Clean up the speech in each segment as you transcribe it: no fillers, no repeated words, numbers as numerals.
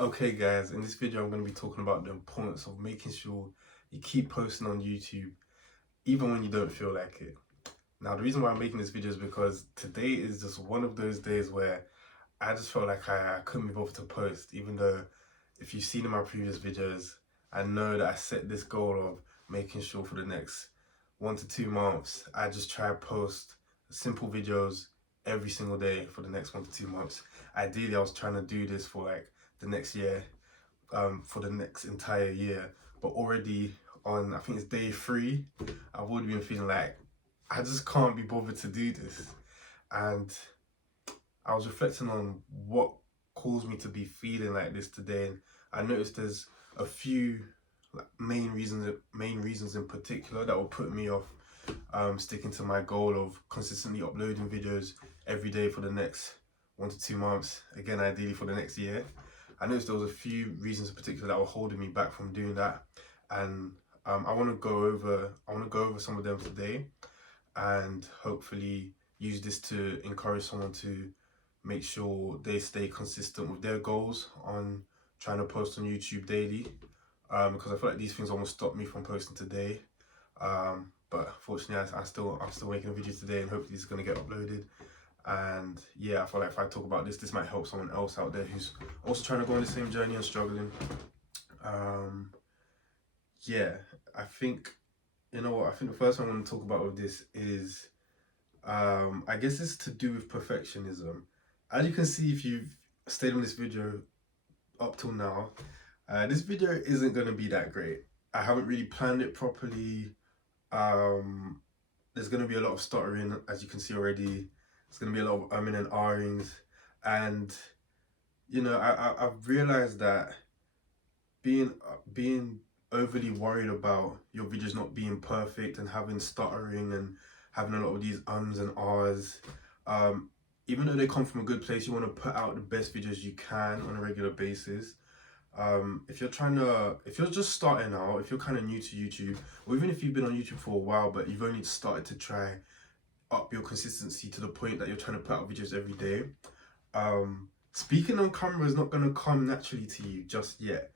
Okay guys, in this video I'm going to be talking about the importance of making sure you keep posting on YouTube even when you don't feel like it. Now the reason why I'm making this video is because today is just one of those days where I just felt like I couldn't be bothered to post, even though if you've seen in my previous videos, I know that I set this goal of making sure for the next 1 to 2 months I just try to post simple videos every single day for the next 1 to 2 months. Ideally I was trying to do this for like the next year, for the next entire year. But already on, I think it's day 3, I've already been feeling like I just can't be bothered to do this. And I was reflecting on what caused me to be feeling like this today, and I noticed there's a few like main reasons in particular that were putting me off sticking to my goal of consistently uploading videos every day for the next 1 to 2 months. Again, ideally for the next year. I noticed there was a few reasons in particular that were holding me back from doing that, and I want to go over some of them today, and hopefully use this to encourage someone to make sure they stay consistent with their goals on trying to post on YouTube daily. Because I feel like these things almost stopped me from posting today. But fortunately, I'm still making a video today, and hopefully it's gonna get uploaded. And yeah, I feel like if I talk about this might help someone else out there who's also trying to go on the same journey and struggling. Um, yeah, I think, you know what, I think the first one I want to talk about with this is, I guess it's to do with perfectionism. As you can see, if you've stayed on this video up till now, this video isn't going to be that great. I haven't really planned it properly. There's going to be a lot of stuttering, as you can see already. There's going to be a lot of umming and ahhings. And, you know, I've realized that being overly worried about your videos not being perfect and having stuttering and having a lot of these ums and ahs, even though they come from a good place, you want to put out the best videos you can on a regular basis. If you're just starting out, if you're kind of new to YouTube, or even if you've been on YouTube for a while but you've only started to try up your consistency to the point that you're trying to put out videos every day, speaking on camera is not going to come naturally to you just yet.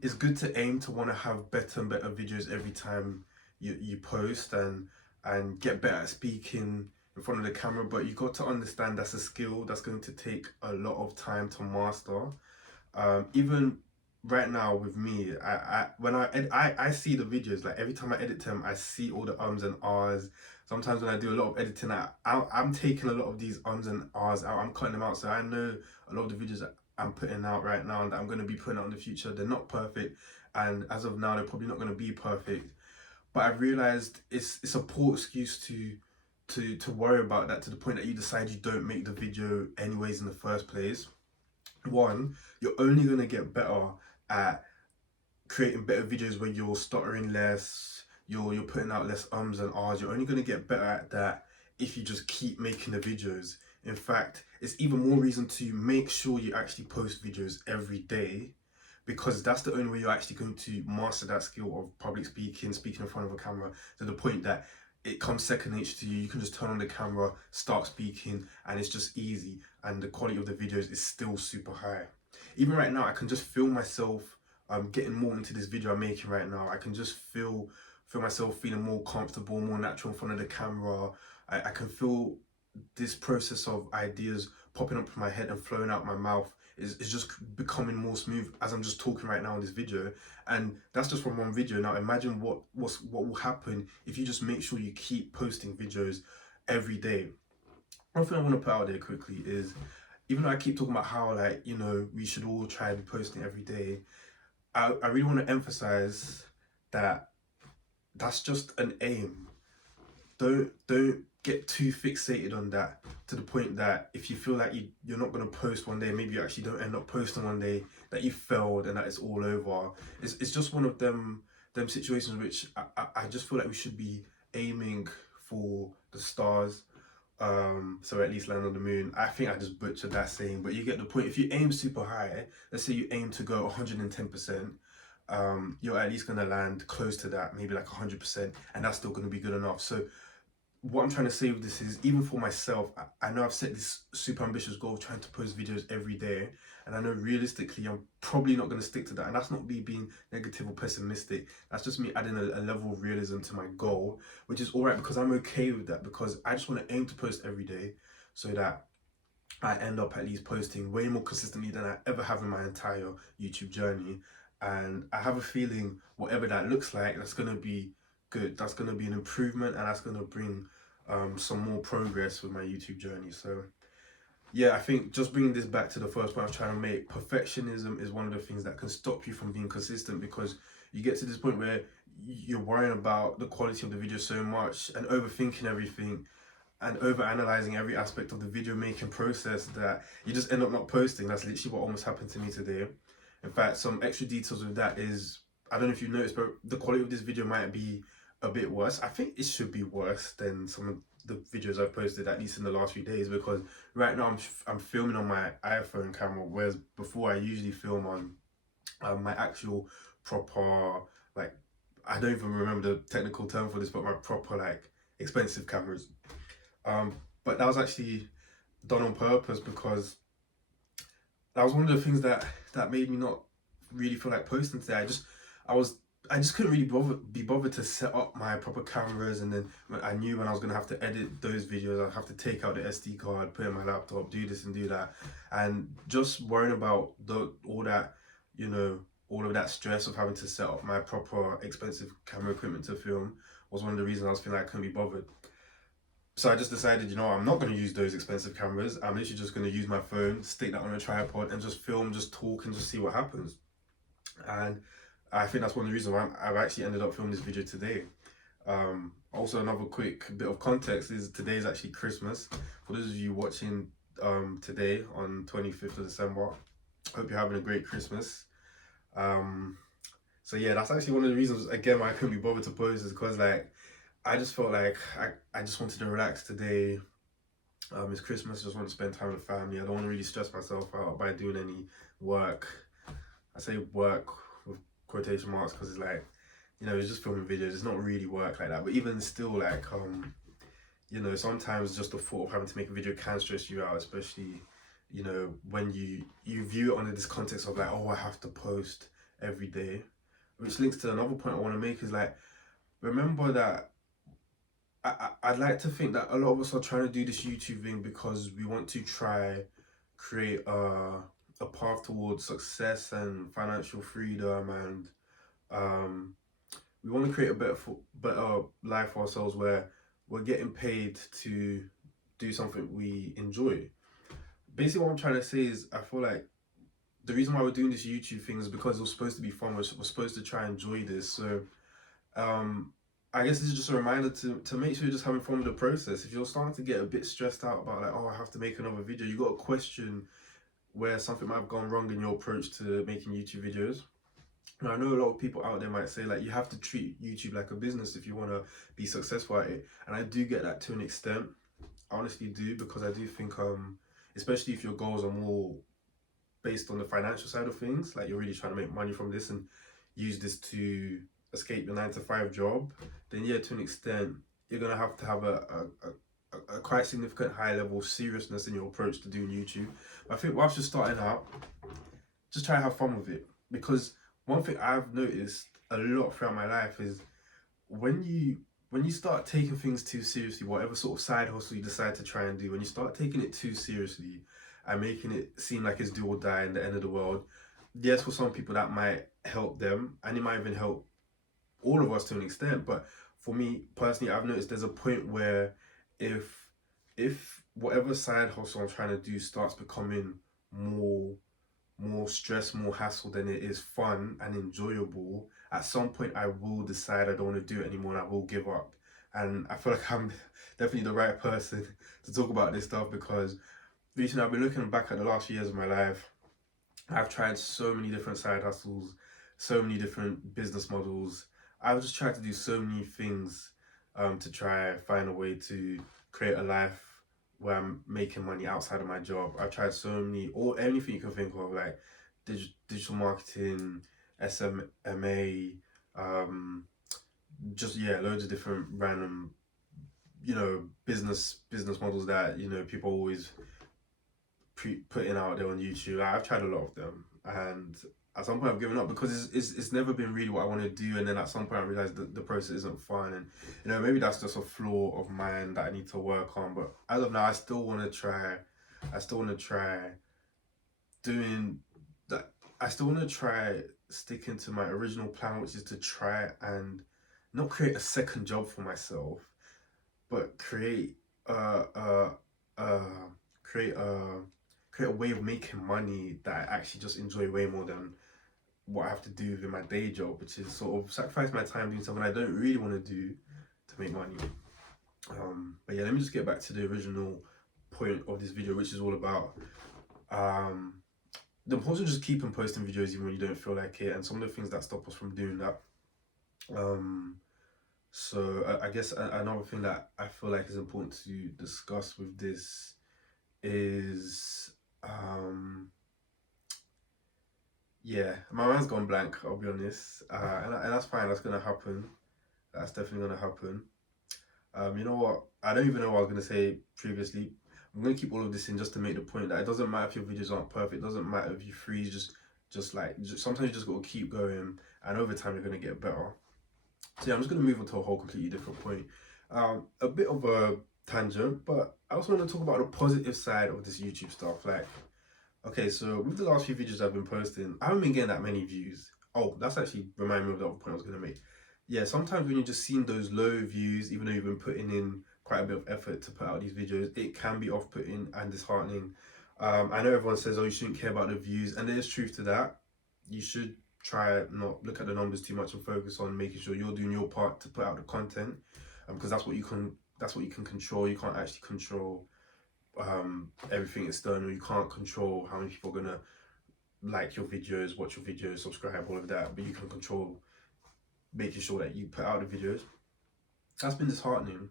It's good to aim to want to have better and better videos every time you post, and get better at speaking in front of the camera, but you got to understand that's a skill that's going to take a lot of time to master. Even right now with me, I see the videos, like every time I edit them, I see all the ums and ahs. Sometimes when I do a lot of editing, I'm taking a lot of these ums and ahs out, I'm cutting them out, so I know a lot of the videos that I'm putting out right now and that I'm going to be putting out in the future, they're not perfect, and as of now they're probably not going to be perfect. But I've realized it's a poor excuse to worry about that, to the point that you decide you don't make the video anyways in the first place. One, you're only going to get better at creating better videos when you're stuttering less, you're putting out less ums and ahs. You're only going to get better at that if you just keep making the videos. In fact, it's even more reason to make sure you actually post videos every day, because that's the only way you're actually going to master that skill of public speaking, speaking in front of a camera, to the point that it comes second nature to you. You can just turn on the camera, start speaking, and it's just easy, and the quality of the videos is still super high. Even right now, I can just feel myself getting more into this video I'm making right now. I can just feel myself feeling more comfortable, more natural in front of the camera. I can feel this process of ideas popping up from my head and flowing out my mouth is just becoming more smooth as I'm just talking right now in this video. And that's just from one video. Now imagine what will happen if you just make sure you keep posting videos every day. One thing I want to put out there quickly is, even though I keep talking about how, like, you know, we should all try and be posting every day, I really want to emphasize that that's just an aim. Don't get too fixated on that, to the point that if you feel like you're not going to post one day, maybe you actually don't end up posting one day, that you failed and that it's all over. It's just one of them situations which I just feel like we should be aiming for the stars, so at least land on the moon. I think I just butchered that saying, but you get the point. If you aim super high, let's say you aim to go 110%, you're at least going to land close to that, maybe like 100%, and that's still going to be good enough. So what I'm trying to say with this is, even for myself, I know I've set this super ambitious goal of trying to post videos every day, and I know realistically I'm probably not going to stick to that. And that's not me being negative or pessimistic. That's just me adding a level of realism to my goal, which is all right because I'm okay with that, because I just want to aim to post every day so that I end up at least posting way more consistently than I ever have in my entire YouTube journey. And I have a feeling whatever that looks like, that's going to be good. That's going to be an improvement, and that's going to bring some more progress with my YouTube journey. So yeah, I think just bringing this back to the first point I was trying to make, perfectionism is one of the things that can stop you from being consistent, because you get to this point where you're worrying about the quality of the video so much and overthinking everything and over analyzing every aspect of the video making process that you just end up not posting. That's literally what almost happened to me today. In fact, some extra details with that is, I don't know if you noticed, but the quality of this video might be a bit worse. I think it should be worse than some of the videos I've posted, at least in the last few days, because right now I'm filming on my iPhone camera, whereas before I usually film on my actual proper, like, I don't even remember the technical term for this, but my proper like expensive cameras. um, but that was actually done on purpose, because that was one of the things that made me not really feel like posting today. I was I just couldn't really be bothered to set up my proper cameras, and then I knew when I was gonna have to edit those videos, I'd have to take out the SD card, put it in my laptop, do this and do that, and just worrying about all that, you know, all of that stress of having to set up my proper expensive camera equipment to film was one of the reasons I was feeling like I couldn't be bothered. So I just decided, I'm not going to use those expensive cameras. I'm literally just going to use my phone, stick that on a tripod, and just film, just talk, and just see what happens. And I think that's one of the reasons why I've actually ended up filming this video today. Also, another quick bit of context is today is actually Christmas. For those of you watching today on 25th of December, hope you're having a great Christmas. So yeah, that's actually one of the reasons, again, why I couldn't be bothered to post, is because like I just felt like I just wanted to relax today. It's Christmas, I just want to spend time with family. I don't want to really stress myself out by doing any work. I say work with quotation marks because it's like, it's just filming videos. It's not really work like that. But even still, like, sometimes just the thought of having to make a video can stress you out, especially, when you view it under this context of like, oh, I have to post every day. Which links to another point I want to make, is like, remember that I'd like to think that a lot of us are trying to do this YouTube thing because we want to try create a path towards success and financial freedom, and we want to create a better life for ourselves, where we're getting paid to do something we enjoy. Basically, what I'm trying to say is, I feel like the reason why we're doing this YouTube thing is because it was supposed to be fun. We're supposed to try and enjoy this. So um I guess this is just a reminder to make sure you're just having fun with the process. If you're starting to get a bit stressed out about like, oh, I have to make another video, you got to question where something might have gone wrong in your approach to making YouTube videos. Now, I know a lot of people out there might say like, you have to treat YouTube like a business if you want to be successful at it, and I do get that to an extent. I honestly do, because I do think especially if your goals are more based on the financial side of things, like you're really trying to make money from this and use this to escape your 9 to 5 job, then yeah, to an extent, you're gonna have to have a quite significant high level of seriousness in your approach to doing YouTube. But I think whilst you're starting out, just try to have fun with it, because one thing I've noticed a lot throughout my life is when you start taking things too seriously, whatever sort of side hustle you decide to try and do, when you start taking it too seriously and making it seem like it's do or die and the end of the world, yes, for some people that might help them, and it might even help all of us to an extent. But for me personally, I've noticed there's a point where if whatever side hustle I'm trying to do starts becoming more stress, more hassle than it is fun and enjoyable, at some point I will decide I don't want to do it anymore and I will give up. And I feel like I'm definitely the right person to talk about this stuff, because recently I've been looking back at the last few years of my life. I've tried so many different side hustles, so many different business models. I've just tried to do so many things to try find a way to create a life where I'm making money outside of my job. I've tried so many, or anything you can think of, like digital marketing, SMMA, just yeah, loads of different random, business models that people always putting out there on YouTube. Like, I've tried a lot of them, and at some point I've given up because it's never been really what I want to do. And then at some point I realized that the process isn't fun, and maybe that's just a flaw of mine that I need to work on. But as of now, I still want to try. I still want to try doing that. I still want to try sticking to my original plan, which is to try and not create a second job for myself, but uh uh uh create a way of making money that I actually just enjoy way more than what I have to do in my day job, which is sort of sacrifice my time doing something I don't really want to do to make money. But yeah, let me just get back to the original point of this video, which is all about um the importance of just keeping posting videos even when you don't feel like it, and some of the things that stop us from doing that. Um, so I guess another thing that I feel like is important to discuss with this is yeah, my mind's gone blank. I'll be honest, and that's fine. That's gonna happen. That's definitely gonna happen. You know what? I don't even know what I was gonna say previously. I'm gonna keep all of this in just to make the point that it doesn't matter if your videos aren't perfect. It doesn't matter if you freeze. Sometimes you just gotta keep going, and over time you're gonna get better. So yeah, I'm just gonna move on to a whole completely different point. A bit of a tangent, but I also want to talk about the positive side of this YouTube stuff. Like, okay, so with the last few videos I've been posting, I haven't been getting that many views. Oh, that's actually reminding me of the other point I was gonna make. Yeah, sometimes when you're just seeing those low views, even though you've been putting in quite a bit of effort to put out these videos, it can be off-putting and disheartening. I know everyone says, oh, you shouldn't care about the views, and there is truth to that. You should try not look at the numbers too much and focus on making sure you're doing your part to put out the content, because that's what you can control. You can't actually control everything external. You can't control how many people are gonna like your videos, watch your videos, subscribe, all of that, but you can control making sure that you put out the videos. That's been disheartening.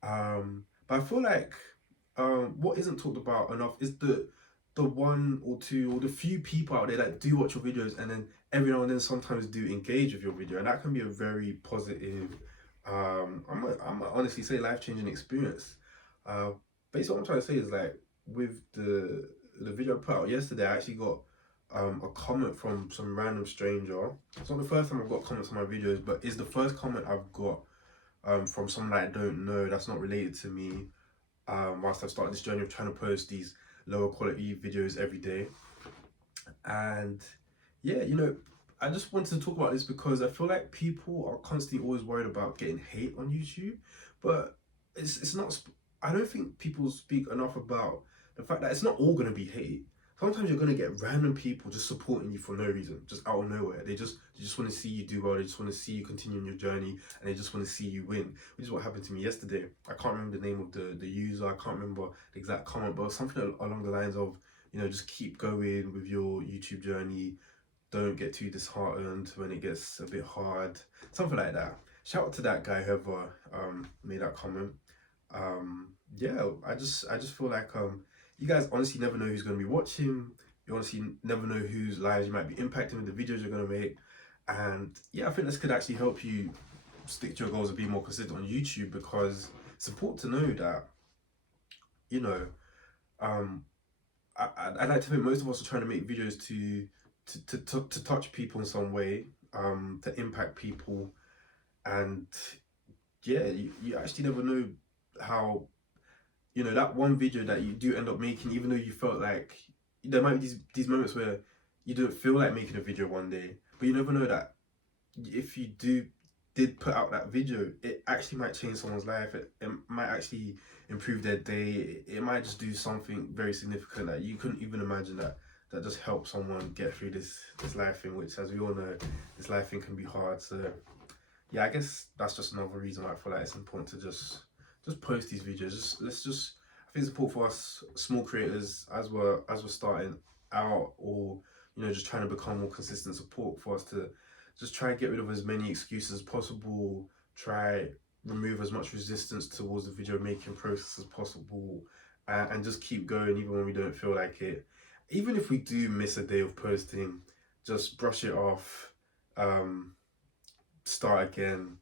But I feel like what isn't talked about enough is the one or two or the few people out there that do watch your videos, and then every now and then sometimes do engage with your video, and that can be a very positive, I'm honestly say life-changing experience. Basically what I'm trying to say is, like, with the video I put out yesterday, I actually got a comment from some random stranger. It's not the first time I've got comments on my videos, but it's the first comment I've got from someone that I don't know, that's not related to me, whilst I've started this journey of trying to post these lower quality videos every day. And yeah, I just wanted to talk about this because I feel like people are constantly always worried about getting hate on YouTube, but it's not. I don't think people speak enough about the fact that it's not all gonna be hate. Sometimes you're gonna get random people just supporting you for no reason, just out of nowhere. They just want to see you do well. They just want to see you continue on your journey, and they just want to see you win. Which is what happened to me yesterday. I can't remember the name of the user. I can't remember the exact comment, but something along the lines of, just keep going with your YouTube journey. Don't get too disheartened when it gets a bit hard. Something like that. Shout out to that guy whoever made that comment. Yeah, I just feel like you guys honestly never know who's gonna be watching. You honestly never know whose lives you might be impacting with the videos you're gonna make. And yeah, I think this could actually help you stick to your goals and be more consistent on YouTube, because it's important to know that, you know, um, I like to think most of us are trying to make videos to touch people in some way, to impact people, and yeah, you actually never know how, that one video that you do end up making, even though you felt like there might be these moments where you don't feel like making a video one day, but you never know that if you did put out that video, it actually might change someone's life. It might actually improve their day. It might just do something very significant that you couldn't even imagine, that just helps someone get through this life thing, which, as we all know, this life thing can be hard. So yeah, I guess that's just another reason why I feel like it's important to just post these videos. I think it's important for us small creators, as we're starting out, or just trying to become more consistent, support for us to just try and get rid of as many excuses as possible, try remove as much resistance towards the video making process as possible, and just keep going even when we don't feel like it. Even if we do miss a day of posting, just brush it off, start again,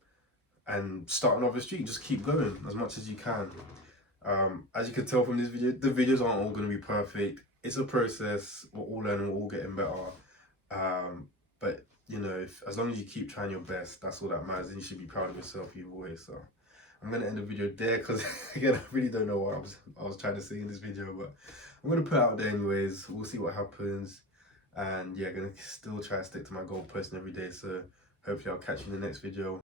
and start another streak. Just keep going as much as you can. As you can tell from this video, the videos aren't all going to be perfect. It's a process. We're all learning, we're all getting better. But you know, as long as you keep trying your best, that's all that matters, and you should be proud of yourself either way. So I'm gonna end the video there because again, I really don't know what I was trying to say in this video, but I'm gonna put it out there anyways. We'll see what happens, and yeah, gonna still try to stick to my goal, posting every day. So hopefully, I'll catch you in the next video.